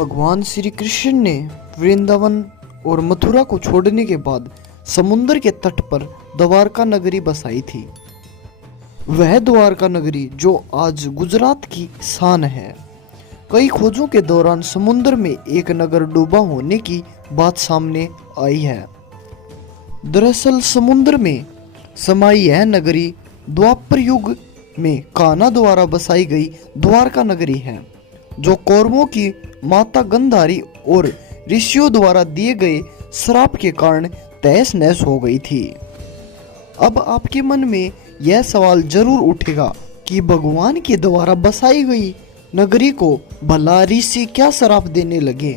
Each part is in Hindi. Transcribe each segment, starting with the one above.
भगवान श्री कृष्ण ने वृंदावन और मथुरा को छोड़ने के बाद समुद्र के तट पर द्वारका नगरी बसाई थी। वह द्वारका नगरी जो आज गुजरात की शान है। कई खोजों के दौरान समुद्र में एक नगर डूबा होने की बात सामने आई है। दरअसल समुद्र में समाई यह नगरी द्वापर युग में कान्हा द्वारा बसाई गई द्वारका नगरी है, जो कौरवों की माता गंधारी और ऋषियों द्वारा दिए गए श्राप के कारण तहस नहस हो गई थी। अब आपके मन में यह सवाल जरूर उठेगा कि भगवान के द्वारा बसाई गई नगरी को भला ऋषि क्या श्राप देने लगे।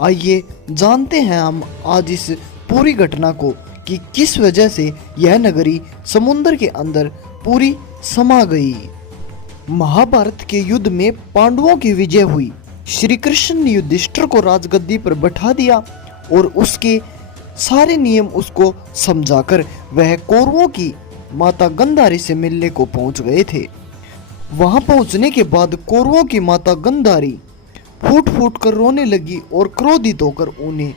आइए जानते हैं हम आज इस पूरी घटना को कि किस वजह से यह नगरी समुद्र के अंदर पूरी समा गई। महाभारत के युद्ध में पांडवों की विजय हुई। श्री कृष्ण ने युधिष्ठिर को राजगद्दी पर बैठा दिया और उसके सारे नियम उसको समझाकर वह कौरवों की माता गंधारी से मिलने को पहुंच गए थे। वहां पहुंचने के बाद कौरवों की माता गंधारी फूट फूट कर रोने लगी और क्रोधित होकर उन्हें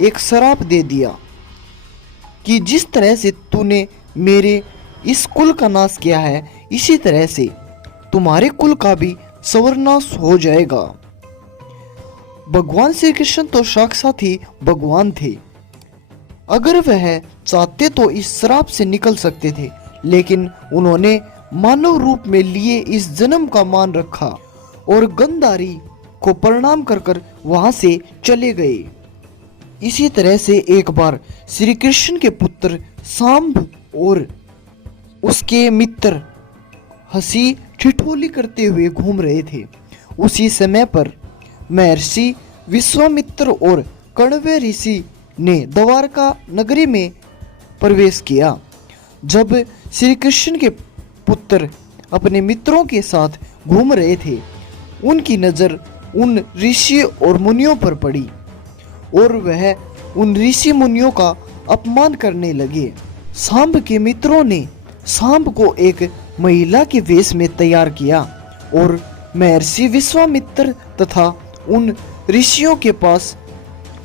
एक श्राप दे दिया कि जिस तरह से तूने मेरे इस कुल का नाश किया है, इसी तरह से तुम्हारे कुल का भी सर्वनाश हो जाएगा। भगवान श्री कृष्ण तो साक्षात ही भगवान थे। अगर वह चाहते तो इस श्राप से निकल सकते थे, लेकिन उन्होंने मानव रूप में लिए इस जन्म का मान रखा और गंधारी को प्रणाम कर कर वहां से चले गए। इसी तरह से एक बार श्री कृष्ण के पुत्र सांब और उसके मित्र हंसी ठिठोली करते हुए घूम रहे थे। उसी समय पर महर्षि विश्वामित्र और कण्व ऋषि ने द्वारका नगरी में प्रवेश किया। जब श्री कृष्ण के पुत्र अपने मित्रों के साथ घूम रहे थे, उनकी नज़र उन ऋषि और मुनियों पर पड़ी और वह उन ऋषि मुनियों का अपमान करने लगे। सांब के मित्रों ने सांब को एक महिला के वेश में तैयार किया और महर्षि विश्वामित्र तथा उन ऋषियों के पास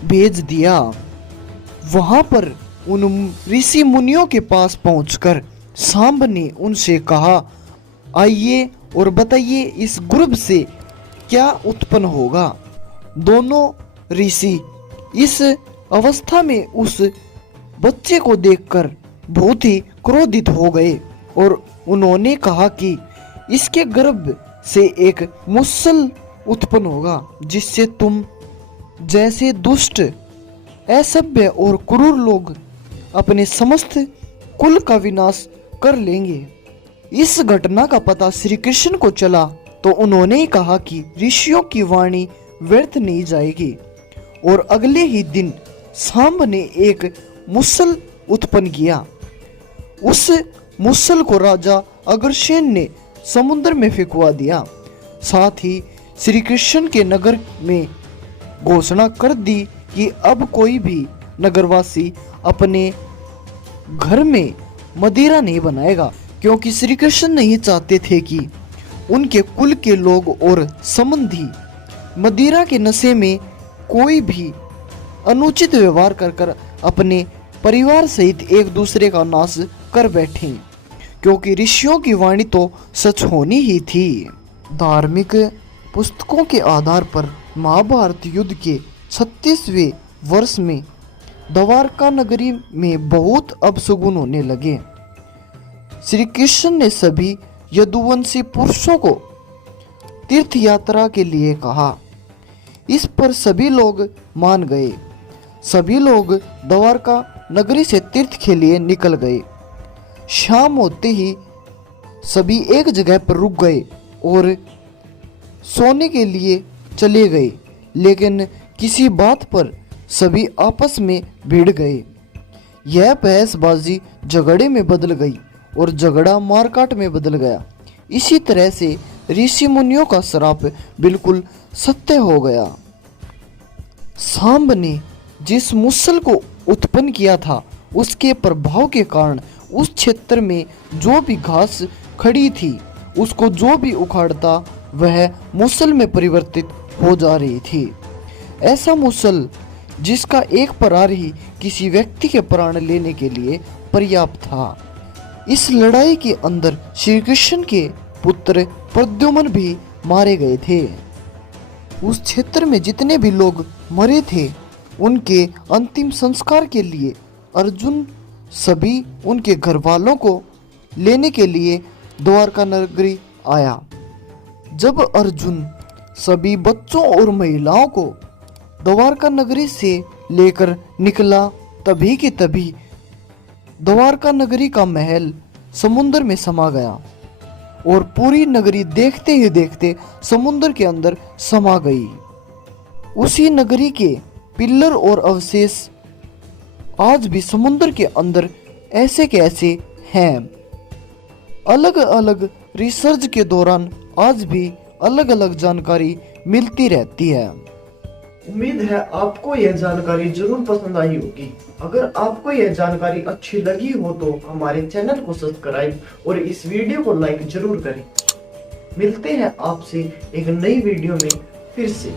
भेज दिया। वहां पर उन ऋषि मुनियों के पास पहुंचकर सांब ने उनसे कहा, आइए और बताइए इस गर्भ से क्या उत्पन्न होगा। दोनों ऋषि इस अवस्था में उस बच्चे को देखकर बहुत ही क्रोधित हो गए और उन्होंने कहा कि इसके गर्भ से एक मुसल उत्पन्न होगा, जिससे तुम जैसे दुष्ट, असभ्य और क्रूर लोग अपने समस्त कुल का विनाश कर लेंगे। इस घटना का पता श्री कृष्ण को चला तो उन्होंने कहा कि ऋषियों की वाणी व्यर्थ नहीं जाएगी, और अगले ही दिन सांब ने एक मुसल उत्पन्न किया। उस मुसल को राजा अग्रसेन ने समुद्र में फेंकवा दिया। साथ ही श्री कृष्ण के नगर में घोषणा कर दी कि अब कोई भी नगरवासी अपने घर में मदिरा नहीं बनाएगा, क्योंकि श्री कृष्ण नहीं चाहते थे कि उनके कुल के लोग और संबंधी मदिरा के नशे में कोई भी अनुचित व्यवहार कर अपने परिवार सहित एक दूसरे का नाश कर बैठे, क्योंकि ऋषियों की वाणी तो सच होनी ही थी। धार्मिक पुस्तकों के आधार पर महाभारत युद्ध के 36वें वर्ष में द्वारका नगरी में बहुत अपशगुन होने लगे। श्री कृष्ण ने सभी यदुवंशी पुरुषों को तीर्थ यात्रा के लिए कहा। इस पर सभी लोग मान गए। सभी लोग द्वारका नगरी से तीर्थ के लिए निकल गए। शाम होते ही सभी एक जगह पर रुक गए और सोने के लिए चले गए, लेकिन किसी बात पर सभी आपस में भिड़ गए। यह बहसबाजी झगड़े में बदल गई और झगड़ा मारकाट में बदल गया। इसी तरह से ऋषि मुनियों का श्राप बिल्कुल सत्य हो गया। सांब ने जिस मुसल को उत्पन्न किया था, उसके प्रभाव के कारण उस क्षेत्र में जो भी घास खड़ी थी, उसको जो भी उखाड़ता वह मुसल में परिवर्तित हो जा रही थी। ऐसा मुसल जिसका एक प्रहार ही किसी व्यक्ति के प्राण लेने के लिए पर्याप्त था। इस लड़ाई के अंदर श्री कृष्ण के पुत्र प्रद्युम्न भी मारे गए थे। उस क्षेत्र में जितने भी लोग मरे थे उनके अंतिम संस्कार के लिए अर्जुन सभी उनके घर वालों को लेने के लिए द्वारका नगरी आया। जब अर्जुन सभी बच्चों और महिलाओं को द्वारका नगरी से लेकर निकला, तभी के तभी द्वारका नगरी का महल समुद्र में समा गया और पूरी नगरी देखते ही देखते समुद्र के अंदर समा गई। उसी नगरी के पिल्लर और अवशेष आज भी समुद्र के अंदर ऐसे के ऐसे हैं। अलग अलग रिसर्च के दौरान आज भी अलग अलग जानकारी मिलती रहती है। उम्मीद है आपको यह जानकारी जरूर पसंद आई होगी। अगर आपको यह जानकारी अच्छी लगी हो तो हमारे चैनल को सब्सक्राइब और इस वीडियो को लाइक जरूर करें। मिलते हैं आपसे एक नई वीडियो में फिर से।